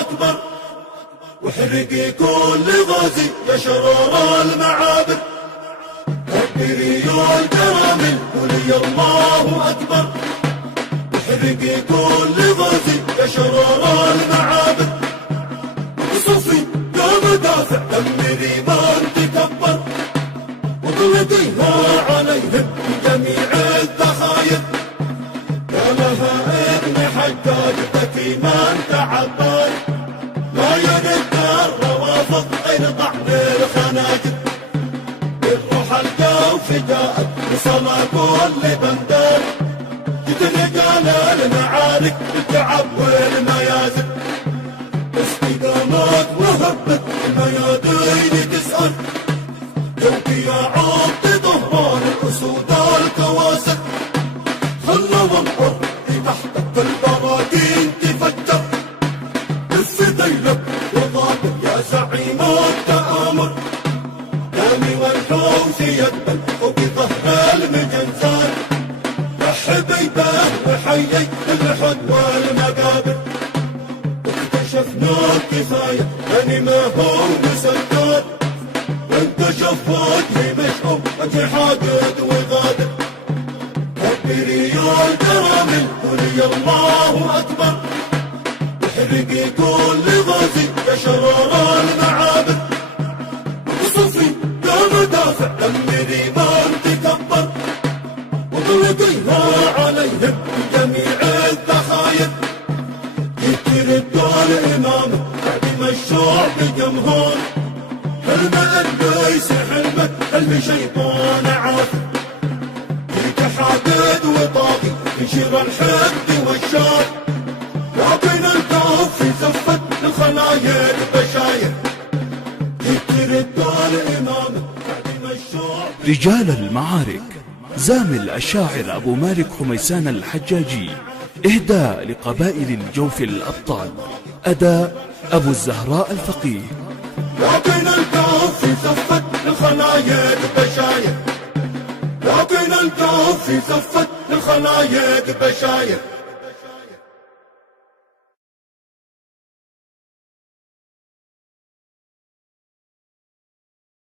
أكبر، واحرقي كل غازي يا شرار المعابر. كبري يا الكرامل قولي الله أكبر، واحرقي كل غازي يا شرار المعابر. صفي يا مدافع دمري من تكبر، واطلقيها عليهم بجميع الذخاير. يا لها ابن حجاج ذكي من تعبر، لا يرد الروافض غير طعن الخناجر. بالروح الجوف جاءت وصل كل بندر، تتنقل المعارك بالتعب والميازر. استقامت وهبت الميادين تسأل، يوم يا عبد ظهران الأسود الكواسر. خلوا الأرض تحتك البراكين تفجر، بالسديلك وضابط يا زعيم التآمر. دامي والحوث يدبل فوق ظهر المجنزان، يا حبيبه وحيي الحد والمقابر. اكتشفنا الكفاية أني ما هو مسكر، وانكشف وجهي مشؤوم وجهي حاقد وغادر. كبري يا الكرامل قولي الله أكبر، واحرقي كل غازي يا شرار المعابر. صفي يا مدافع دمري من تكبر، واطلقيها عليهم بجميع الذخاير. يترد الإمام بعد ما الشعب جمهور، حلمه ليس حلمك حلم شيطان عافر. فيك حاقد وطاغي ينشر الحقد والشر، لكن الكوف في زفت الخلايق بشاير. يترد الإمام بعد ما الشعب. رجال المعارك زامل الشاعر أبو مالك حميسان الحجاجي، إهداء لقبائل الجوف الأبطال، أداء أبو الزهراء الفقيه. لكن الكوف في زفت الخلايق بشاير، لكن الكوف في زفت الخلايق بشاير.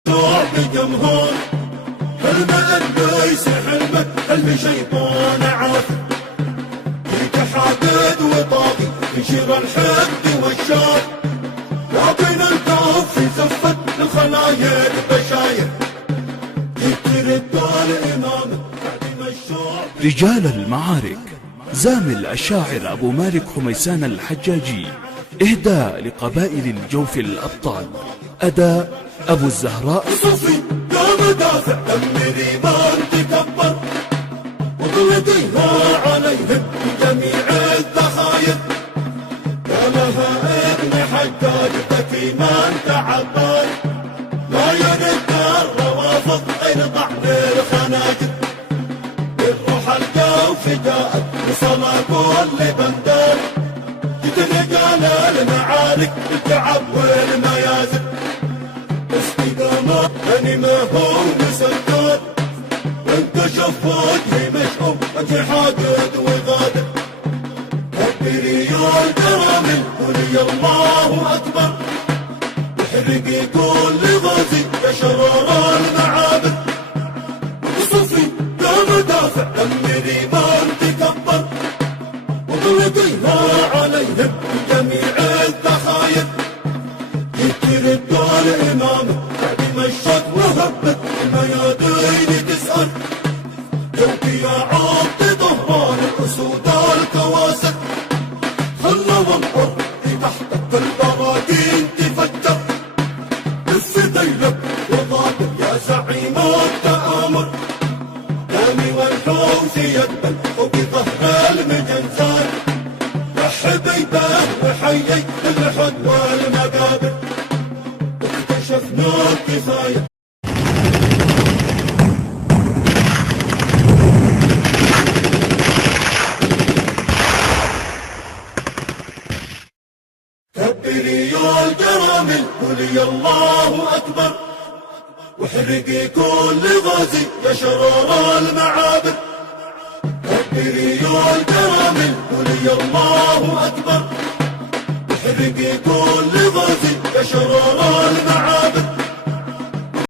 شعب جمهور، حلمه ليس حلمك حلم شيطان عافر. فيك حاقد وطاغي ينشر الحقد والشر، لكن الكوف في زفت الخلايق بشاير. يترد الإمام بعد ما الشعب. رجال المعارك زامل الشاعر أبو مالك حميسان الحجاجي، إهداء لقبائل الجوف الأبطال، أداء أبو الزهراء. صفي يا مدافع دمري من تكبر، واطلقيها عليهم بجميع الذخاير. يا لها ابن حجاج ذكي من تعبر، لا يرد الروافض غير طعن الخناجر. بالروح الجوف جاءت وصل كل بندر، تتنقل المعارك بالتعب والميازر. استقامة أني ما هو مسكر، وانكشف وجهي مشؤوم وجهي حاقد وغادر. كبري يا الكرامل قولي الله أكبر، واحرقي كل غازي يا شرار المعابر. صفي يا مدافع دمري من تكبر، واطلقيها عليهم بجميع الذخاير. يترد الإمام بعد ما الشط وهبت الميادين تسأل، يوم يا عبد ظهران الأسود الكواسر. خلوا الأرض تحتك البراكين تفجر، بالسديلك وضابط يا زعيم التآمر. دامي والحوث يدبل فوق ظهر المجنزان، يا حبيبه وحيي الحد والمقابر. اكتشفنا الكفاية. كبري يا الكرامل قولي الله أكبر، واحرقي كل غازي يا شرار المعابر. كبري يا الكرامل قولي الله أكبر، واحرقي كل غازي يا شرار المعابد.